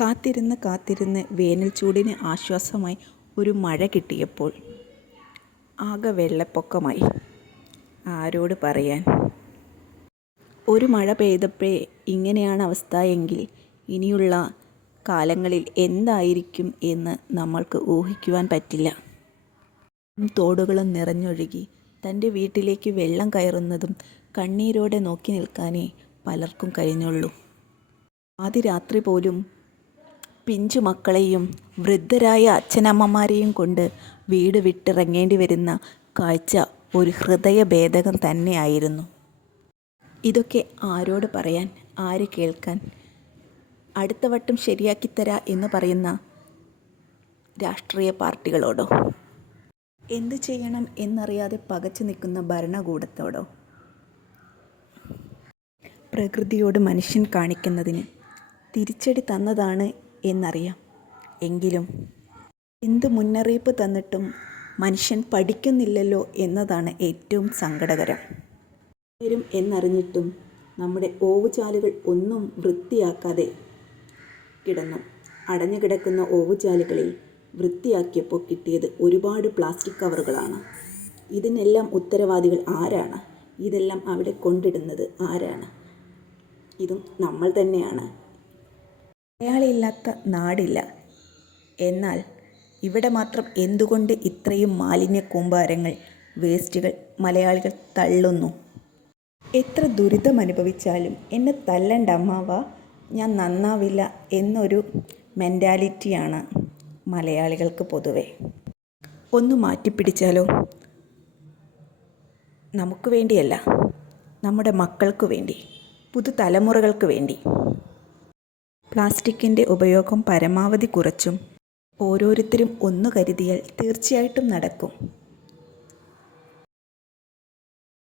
കാത്തിരുന്ന് കാത്തിരുന്ന് വേനൽ ചൂടിന് ആശ്വാസമായി ഒരു മഴ കിട്ടിയപ്പോൾ ആകെ വെള്ളപ്പൊക്കമായി. ആരോട് പറയാൻ? ഒരു മഴ പെയ്തപ്പോഴേ ഇങ്ങനെയാണ് അവസ്ഥ എങ്കിൽ ഇനിയുള്ള കാലങ്ങളിൽ എന്തായിരിക്കും എന്ന് നമ്മൾക്ക് ഊഹിക്കുവാൻ പറ്റില്ല. തോടുകളും നിറഞ്ഞൊഴുകി തന്റെ വീട്ടിലേക്ക് വെള്ളം കയറുന്നതും കണ്ണീരോടെ നോക്കി നിൽക്കാനേ പലർക്കും കഴിഞ്ഞുള്ളൂ. ആദ്യ രാത്രി പോലും പിഞ്ചു മക്കളെയും വൃദ്ധരായ അച്ഛനമ്മമാരെയും കൊണ്ട് വീട് വിട്ടിറങ്ങേണ്ടി വരുന്ന കാഴ്ച ഒരു ഹൃദയഭേദകം തന്നെയായിരുന്നു. ഇതൊക്കെ ആരോട് പറയാൻ ആര് കേൾക്കാൻ? അടുത്ത വട്ടം ശരിയാക്കിത്തരാ എന്ന് പറയുന്ന രാഷ്ട്രീയ പാർട്ടികളോടോ? എന്തു ചെയ്യണം എന്നറിയാതെ പകച്ചു നിൽക്കുന്ന ഭരണകൂടത്തോടോ? പ്രകൃതിയോട് മനുഷ്യൻ കാണിക്കുന്നതിന് തിരിച്ചടി തന്നതാണ് എന്നറിയാം. എങ്കിലും എന്ത് മുന്നറിയിപ്പ് തന്നിട്ടും മനുഷ്യൻ പഠിക്കുന്നില്ലല്ലോ എന്നതാണ് ഏറ്റവും സങ്കടകരം. വരും എന്നറിഞ്ഞിട്ടും നമ്മുടെ ഓവുചാലുകൾ ഒന്നും വൃത്തിയാക്കാതെ കിടന്നു. അടഞ്ഞു കിടക്കുന്ന ഓവുചാലുകളിൽ വൃത്തിയാക്കിയപ്പോൾ കിട്ടിയത് ഒരുപാട് പ്ലാസ്റ്റിക് കവറുകളാണ്. ഇതിനെല്ലാം ഉത്തരവാദികൾ ആരാണ്? ഇതെല്ലാം അവിടെ കൊണ്ടിടുന്നത് ആരാണ്? ഇതും നമ്മൾ തന്നെയാണ്. മലയാളിയില്ലാത്ത നാടില്ല. എന്നാൽ ഇവിടെ മാത്രം എന്തുകൊണ്ട് ഇത്രയും മാലിന്യ കൂമ്പാരങ്ങൾ വേസ്റ്റുകൾ മലയാളികൾ തള്ളുന്നു? എത്ര ദുരിതം അനുഭവിച്ചാലും എന്നെ തല്ലണ്ട അമ്മാവ. ഞാൻ നന്നാവില്ല എന്നൊരു മെന്റാലിറ്റിയാണ് മലയാളികൾക്ക് പൊതുവെ. ഒന്ന് മാറ്റിപ്പിടിച്ചാലോ? നമുക്ക് വേണ്ടിയല്ല നമ്മുടെ മക്കൾക്ക് വേണ്ടി പുതുതലമുറകൾക്ക് വേണ്ടി. പ്ലാസ്റ്റിക്കിന്റെ ഉപയോഗം പരമാവധി കുറച്ചും ഓരോരുത്തരും ഒന്നു കരുതിയാൽ തീർച്ചയായിട്ടും നടക്കും.